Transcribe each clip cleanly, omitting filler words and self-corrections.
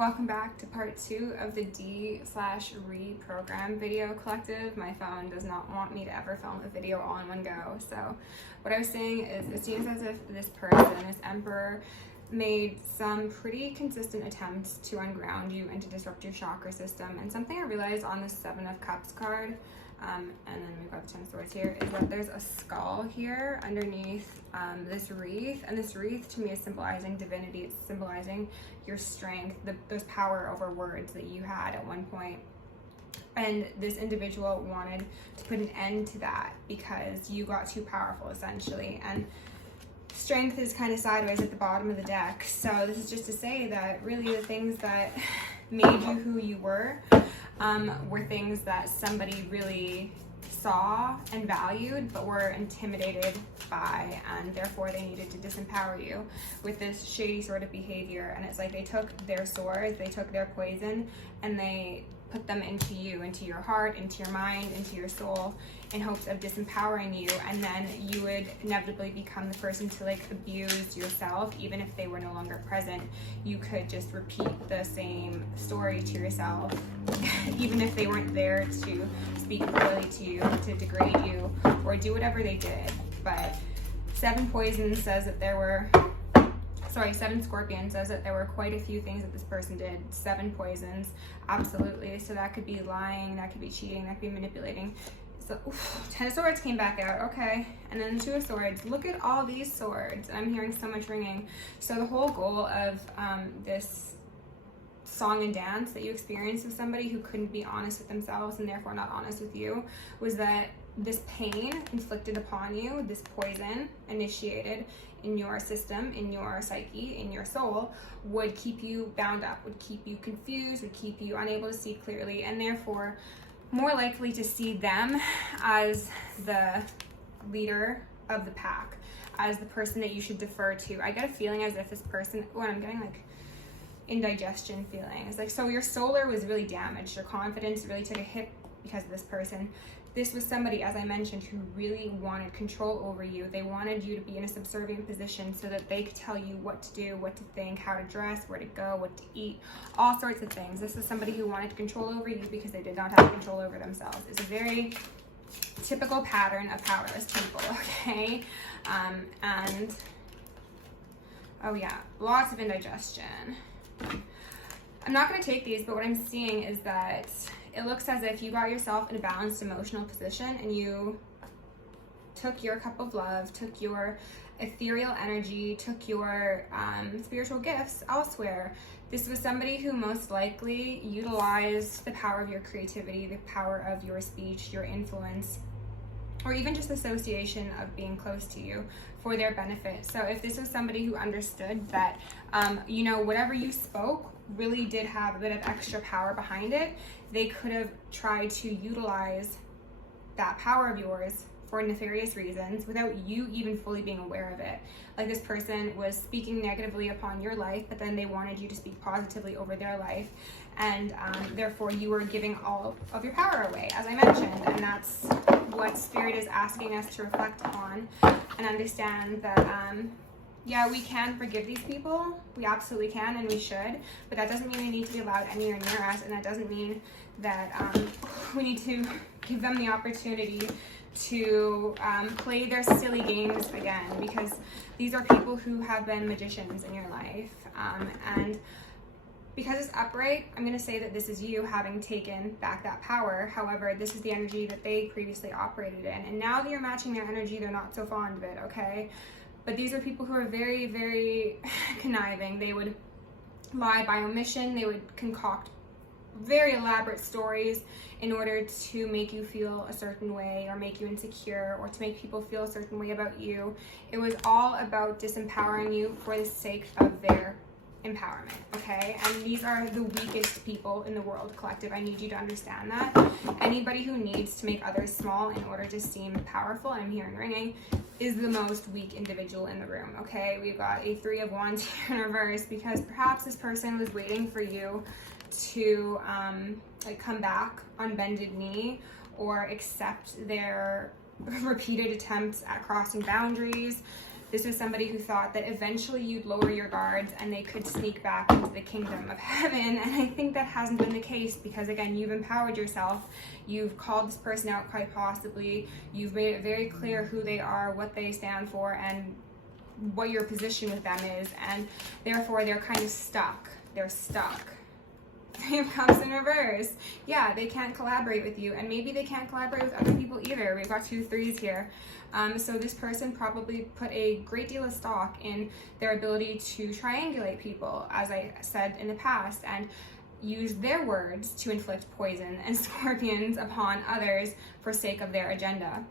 Welcome back to part 2 of the D/reprogram video collective. My phone does not want me to ever film a video all in one go. So what I was saying is it seems as if this person, this emperor, made some pretty consistent attempts to unground you and to disrupt your chakra system. And something I realized on the 7 of Cups card, and then we've got the 10 of Swords here, is that there's a skull here underneath this wreath. And this wreath to me is symbolizing divinity. It's symbolizing your strength, those power over words that you had at one point. And this individual wanted to put an end to that because you got too powerful, essentially. And strength is kind of sideways at the bottom of the deck. So this is just to say that really the things that made you who you were things that somebody really saw and valued but were intimidated by, and therefore they needed to disempower you with this shady sort of behavior. And it's like they took their swords, they took their poison, and they put them into you, into your heart, into your mind, into your soul, in hopes of disempowering you. And then you would inevitably become the person to abuse yourself. Even if they were no longer present, you could just repeat the same story to yourself, even if they weren't there to speak poorly to you, to degrade you, or do whatever they did. But 7 poisons says that there were 7 Scorpions says that there were quite a few things that this person did. 7 poisons, absolutely. So that could be lying, that could be cheating, that could be manipulating. So 10 of Swords came back out, okay. And then 2 of Swords. Look at all these swords. I'm hearing so much ringing. So the whole goal of this song and dance that you experienced with somebody who couldn't be honest with themselves and therefore not honest with you was that this pain inflicted upon you, this poison initiated in your system, in your psyche, in your soul, would keep you bound up, would keep you confused, would keep you unable to see clearly, and therefore more likely to see them as the leader of the pack, as the person that you should defer to. I get a feeling as if this person, I'm getting indigestion feeling. It's like, so your solar was really damaged, your confidence really took a hit because of this person. This was somebody, as I mentioned, who really wanted control over you. They wanted you to be in a subservient position so that they could tell you what to do, what to think, how to dress, where to go, what to eat, all sorts of things. This is somebody who wanted control over you because they did not have control over themselves. It's a very typical pattern of powerless people, okay? And, oh yeah, lots of indigestion. I'm not going to take these, but what I'm seeing is that it looks as if you got yourself in a balanced emotional position and you took your cup of love, took your ethereal energy, took your spiritual gifts elsewhere. This was somebody who most likely utilized the power of your creativity, the power of your speech, your influence, or even just association of being close to you for their benefit. So if this was somebody who understood that, whatever you spoke really did have a bit of extra power behind it, they could have tried to utilize that power of yours for nefarious reasons without you even fully being aware of it. Like this person was speaking negatively upon your life, but then they wanted you to speak positively over their life. And therefore you were giving all of your power away, as I mentioned. And that's what Spirit is asking us to reflect upon and understand that, yeah, we can forgive these people. We absolutely can, and we should. But that doesn't mean they need to be allowed anywhere near us. And that doesn't mean that we need to give them the opportunity to play their silly games again, because these are people who have been magicians in your life. And because it's upright, I'm going to say that this is you having taken back that power. However, this is the energy that they previously operated in. And now that you're matching their energy, they're not so fond of it, okay? But these are people who are very, very conniving. They would lie by omission. They would concoct very elaborate stories in order to make you feel a certain way or make you insecure or to make people feel a certain way about you. It was all about disempowering you for the sake of their empowerment, okay? And these are the weakest people in the world, collective. I need you to understand that. Anybody who needs to make others small in order to seem powerful, and I'm hearing ringing, is the most weak individual in the room, okay? We've got a 3 of Wands here in reverse because perhaps this person was waiting for you to come back on bended knee or accept their repeated attempts at crossing boundaries. This was somebody who thought that eventually you'd lower your guards and they could sneak back into the kingdom of heaven. And I think that hasn't been the case because, again, you've empowered yourself. You've called this person out quite possibly. You've made it very clear who they are, what they stand for, and what your position with them is. And therefore, they're kind of stuck. They're stuck. Three of Cups in reverse. Yeah, they can't collaborate with you, and maybe they can't collaborate with other people either. We've got 2 threes here. So this person probably put a great deal of stock in their ability to triangulate people, as I said in the past, and use their words to inflict poison and scorpions upon others for sake of their agenda.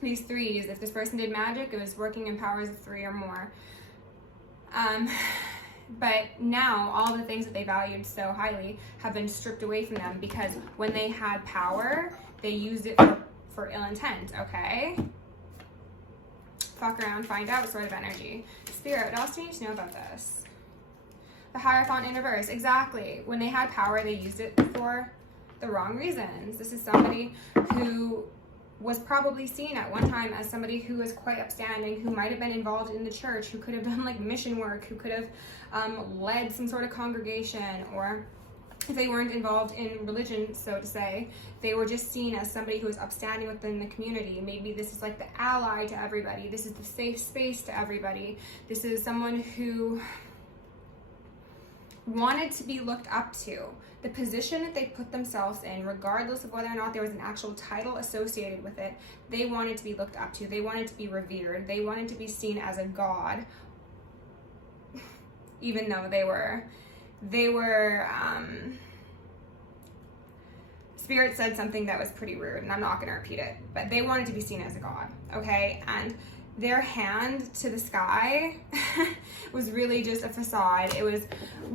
These threes, if this person did magic, it was working in powers of 3 or more. But now all the things that they valued so highly have been stripped away from them because when they had power, they used it for ill intent, okay? Fuck around, find out sort of energy. Spirit, what else do you need to know about this? The Hierophant in reverse, exactly. When they had power, they used it for the wrong reasons. This is somebody who was probably seen at one time as somebody who was quite upstanding, who might have been involved in the church, who could have done like mission work, who could have led some sort of congregation, or if they weren't involved in religion, so to say, they were just seen as somebody who was upstanding within the community. Maybe this is like the ally to everybody. This is the safe space to everybody. This is someone who wanted to be looked up to. The position that they put themselves in, regardless of whether or not there was an actual title associated with it, they wanted to be looked up to. They wanted to be revered. They wanted to be seen as a god, even though they were Spirit said something that was pretty rude, and I'm not going to repeat it, but they wanted to be seen as a god, okay? And their hand to the sky was really just a facade. It was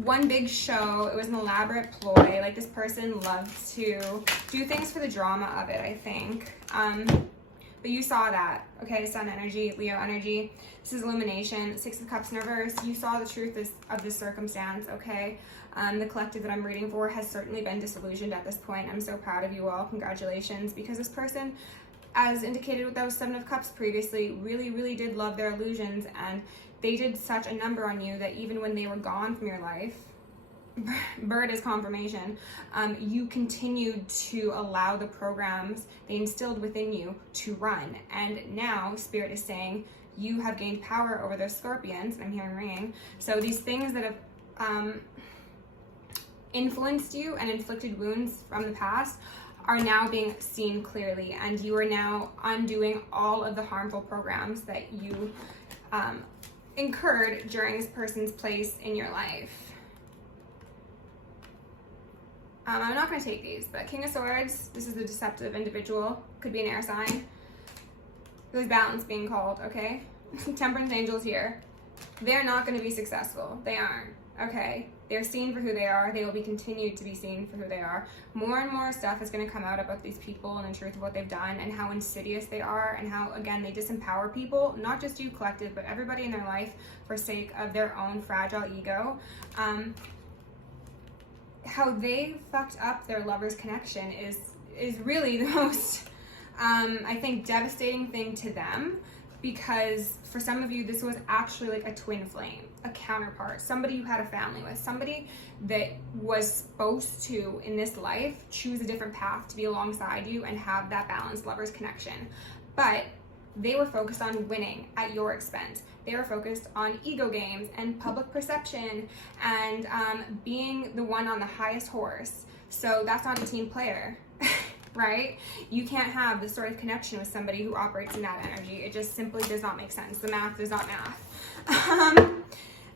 one big show. It was an elaborate ploy. Like, this person loved to do things for the drama of it, I think. But you saw that, okay? Sun energy, Leo energy. This is illumination. 6 of Cups in reverse. You saw the truth of this circumstance, okay? The collective that I'm reading for has certainly been disillusioned at this point. I'm so proud of you all. Congratulations. Because this person, as indicated with those 7 of Cups previously, really, really did love their illusions, and they did such a number on you that even when they were gone from your life, bird is confirmation, you continued to allow the programs they instilled within you to run. And now Spirit is saying you have gained power over those scorpions, and I'm hearing ringing. So these things that have influenced you and inflicted wounds from the past are now being seen clearly, and you are now undoing all of the harmful programs that you incurred during this person's place in your life. I'm not going to take these, but King of Swords, this is the deceptive individual, could be an air sign. There's balance being called, okay? Temperance angels here. They're not going to be successful. They aren't, okay? They're seen for who they are. They will be continued to be seen for who they are. More and more stuff is going to come out about these people and the truth of what they've done and how insidious they are and how, again, they disempower people, not just you collective, but everybody in their life for sake of their own fragile ego. How they fucked up their lover's connection is really the most, I think, devastating thing to them, because for some of you, this was actually like a twin flame, a counterpart, somebody you had a family with, somebody that was supposed to, in this life, choose a different path to be alongside you and have that balanced lover's connection. But they were focused on winning at your expense. They were focused on ego games and public perception and being the one on the highest horse. So that's not a team player, right? You can't have this sort of connection with somebody who operates in that energy. It just simply does not make sense. The math is not math.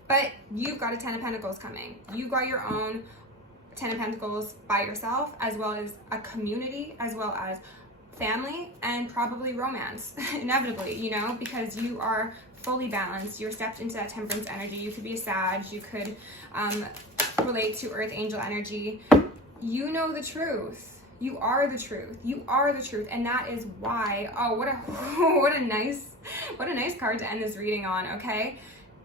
But you've got a 10 of Pentacles coming. You've got your own 10 of Pentacles by yourself, as well as a community, as well as family, and probably romance, inevitably, you know, because you are fully balanced. You're stepped into that temperance energy. You could be a Sag. You could relate to Earth Angel energy. You know the truth. You are the truth. You are the truth, and that is why. Oh, what a nice card to end this reading on. Okay,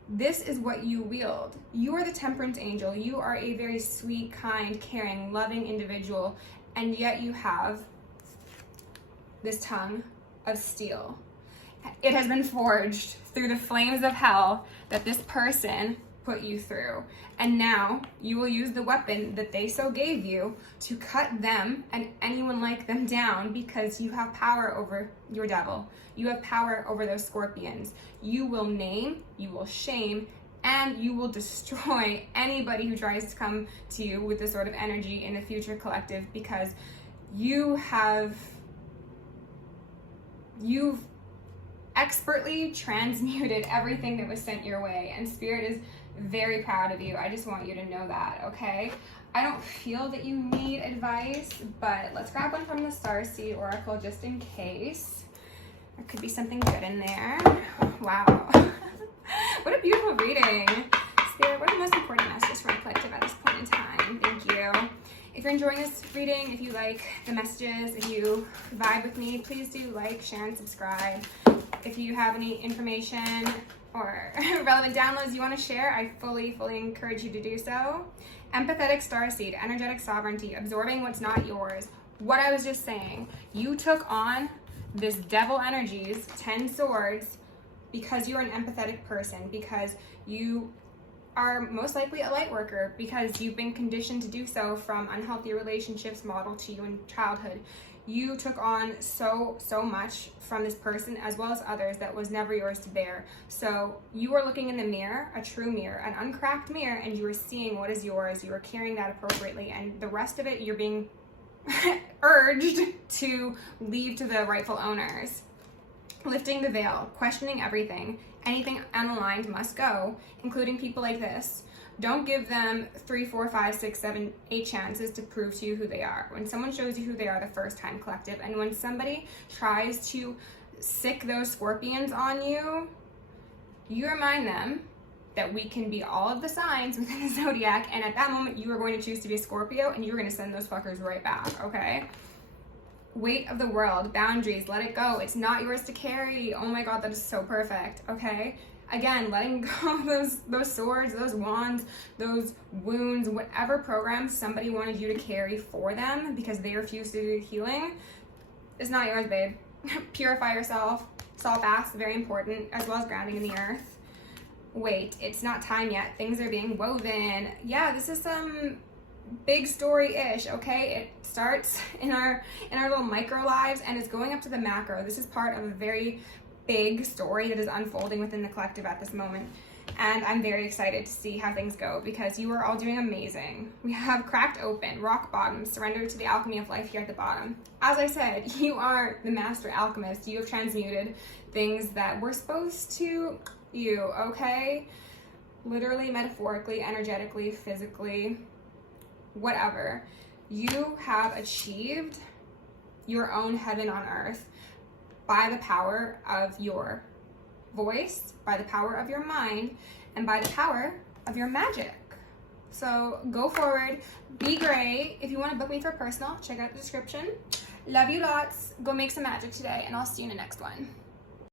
this is what you wield. You are the temperance angel. You are a very sweet, kind, caring, loving individual, and yet you have this tongue of steel. It has been forged through the flames of hell that this person put you through. And now you will use the weapon that they so gave you to cut them and anyone like them down, because you have power over your devil. You have power over those scorpions. You will name, you will shame, and you will destroy anybody who tries to come to you with this sort of energy in the future, collective, because you've expertly transmuted everything that was sent your way, and Spirit is very proud of you. I just want you to know that, okay? I don't feel that you need advice, but let's grab one from the Starseed Oracle just in case. There could be something good in there. Wow. What a beautiful reading. Spirit, what are the most important messages for the collective at this point in time? Thank you. If you're enjoying this reading, if you like the messages, if you vibe with me, please do like, share, and subscribe. If you have any information or relevant downloads you want to share, I fully encourage you to do so. Empathetic Starseed, energetic sovereignty, absorbing what's not yours. What I was just saying, you took on this devil energies, 10 swords, because you're an empathetic person, because you are most likely a light worker, because you've been conditioned to do so from unhealthy relationships modeled to you in childhood. You took on so much from this person as well as others that was never yours to bear. So you are looking in the mirror, a true mirror, an uncracked mirror, and you are seeing what is yours. You are carrying that appropriately, and the rest of it you're being urged to leave to the rightful owners. Lifting the veil, questioning everything. Anything unaligned must go, including people like this. Don't give them 3, 4, 5, 6, 7, 8 chances to prove to you who they are. When someone shows you who they are the first time, collective, and when somebody tries to sick those scorpions on you, you remind them that we can be all of the signs within the zodiac, and at that moment you are going to choose to be a Scorpio, and you're going to send those fuckers right back, okay? Weight of the world, boundaries, let it go. It's not yours to carry. Oh my God, that is so perfect, okay? Again, letting go of those swords, those wands, those wounds, whatever programs somebody wanted you to carry for them because they refused to do healing, is not yours, babe. Purify yourself. Salt baths, very important, as well as grounding in the earth. Wait, it's not time yet. Things are being woven. Yeah, this is some big story-ish, okay? It starts in our little micro lives and it's going up to the macro. This is part of a very big story that is unfolding within the collective at this moment, and I'm very excited to see how things go because you are all doing amazing. We have cracked open, rock bottom, surrender to the alchemy of life here at the bottom. As I said, you are the master alchemist. You have transmuted things that were supposed to you, okay? Literally, metaphorically, energetically, physically, whatever. You have achieved your own heaven on earth by the power of your voice, by the power of your mind, and by the power of your magic. So go forward, be great. If you want to book me for personal, check out the description. Love you lots. Go make some magic today, and I'll see you in the next one.